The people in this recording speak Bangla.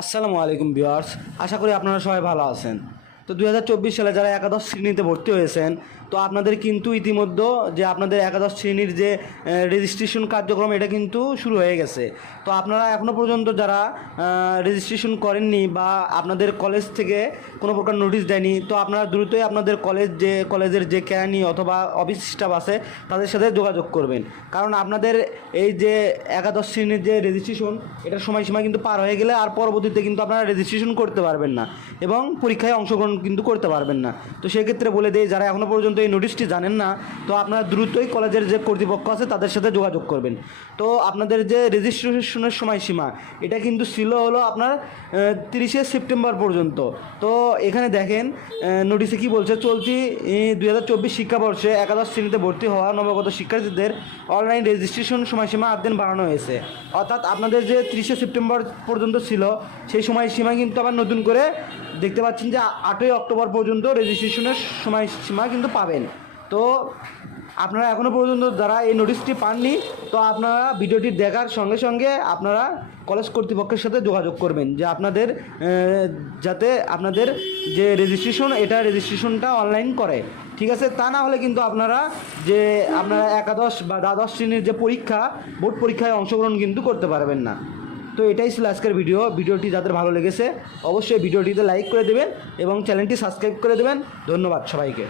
আসসালামু আলাইকুম ভিউয়ার্স, আশা করি আপনারা সবাই ভালো আছেন। তো দু হাজার চব্বিশ সালে যারা একাদশ শ্রেণীতে ভর্তি হয়েছেন তো আপনাদের কিন্তু ইতিমধ্যে যে আপনাদের একাদশ শ্রেণির যে রেজিস্ট্রেশন কার্যক্রম, এটা কিন্তু শুরু হয়ে গেছে। তো আপনারা এখনও পর্যন্ত যারা রেজিস্ট্রেশন করেননি বা আপনাদের কলেজ থেকে কোনো প্রকার নোটিশ দেয়নি, তো আপনারা দ্রুতই আপনাদের কলেজ যে কলেজের যে কেরানি অথবা অফিস স্টাফ আছে, তাদের সাথে যোগাযোগ করবেন। কারণ আপনাদের এই যে একাদশ শ্রেণির যে রেজিস্ট্রেশন এটার সময়সীমা কিন্তু পার হয়ে গেলে আর পরবর্তীতে কিন্তু আপনারা রেজিস্ট্রেশন করতে পারবেন না এবং পরীক্ষায় অংশগ্রহণ কিন্তু করতে পারবেন না। তো সেক্ষেত্রে বলে দেই, যারা এখনও পর্যন্ত এই নোটিশটি জানেন না, তো আপনারা দ্রুতই কলেজের যে কর্তৃপক্ষ আছে তাদের সাথে যোগাযোগ করবেন। তো আপনাদের যে রেজিস্ট্রেশনের সময়সীমা, এটা কিন্তু ছিল হলো আপনার তিরিশে সেপ্টেম্বর পর্যন্ত। তো এখানে দেখেন নোটিশে কি বলছে? চলতি দুই হাজার চব্বিশ শিক্ষাবর্ষে একাদশ শ্রেণীতে ভর্তি হওয়া নবগত শিক্ষার্থীদের অনলাইন রেজিস্ট্রেশন সময়সীমা আট দিন বাড়ানো হয়েছে। অর্থাৎ আপনাদের যে তিরিশে সেপ্টেম্বর পর্যন্ত ছিল, সেই সময়সীমা কিন্তু আবার নতুন করে দেখতে পাচ্ছেন যে আটই অক্টোবর পর্যন্ত রেজিস্ট্রেশনের সময়সীমা কিন্তু পাবেন। তো আপনারা এখনও পর্যন্ত যারা এই নোটিশটি পাননি, তো আপনারা ভিডিওটি দেখার সঙ্গে সঙ্গে আপনারা কলেজ কর্তৃপক্ষের সাথে যোগাযোগ করবেন যে আপনাদের যাতে আপনাদের যে রেজিস্ট্রেশন এটা রেজিস্ট্রেশনটা অনলাইন করে। ঠিক আছে? তা না হলে কিন্তু আপনারা যে আপনারা একাদশ বা দ্বাদশ শ্রেণির যে পরীক্ষা, বোর্ড পরীক্ষায় অংশগ্রহণ কিন্তু করতে পারবেন না। তো এটাই ছিল আজকের ভিডিও ভিডিওটি যাদের ভালো লেগেছে, অবশ্যই ভিডিওটিতে লাইক করে দেবেন এবং চ্যানেলটি সাবস্ক্রাইব করে দেবেন। ধন্যবাদ সবাইকে।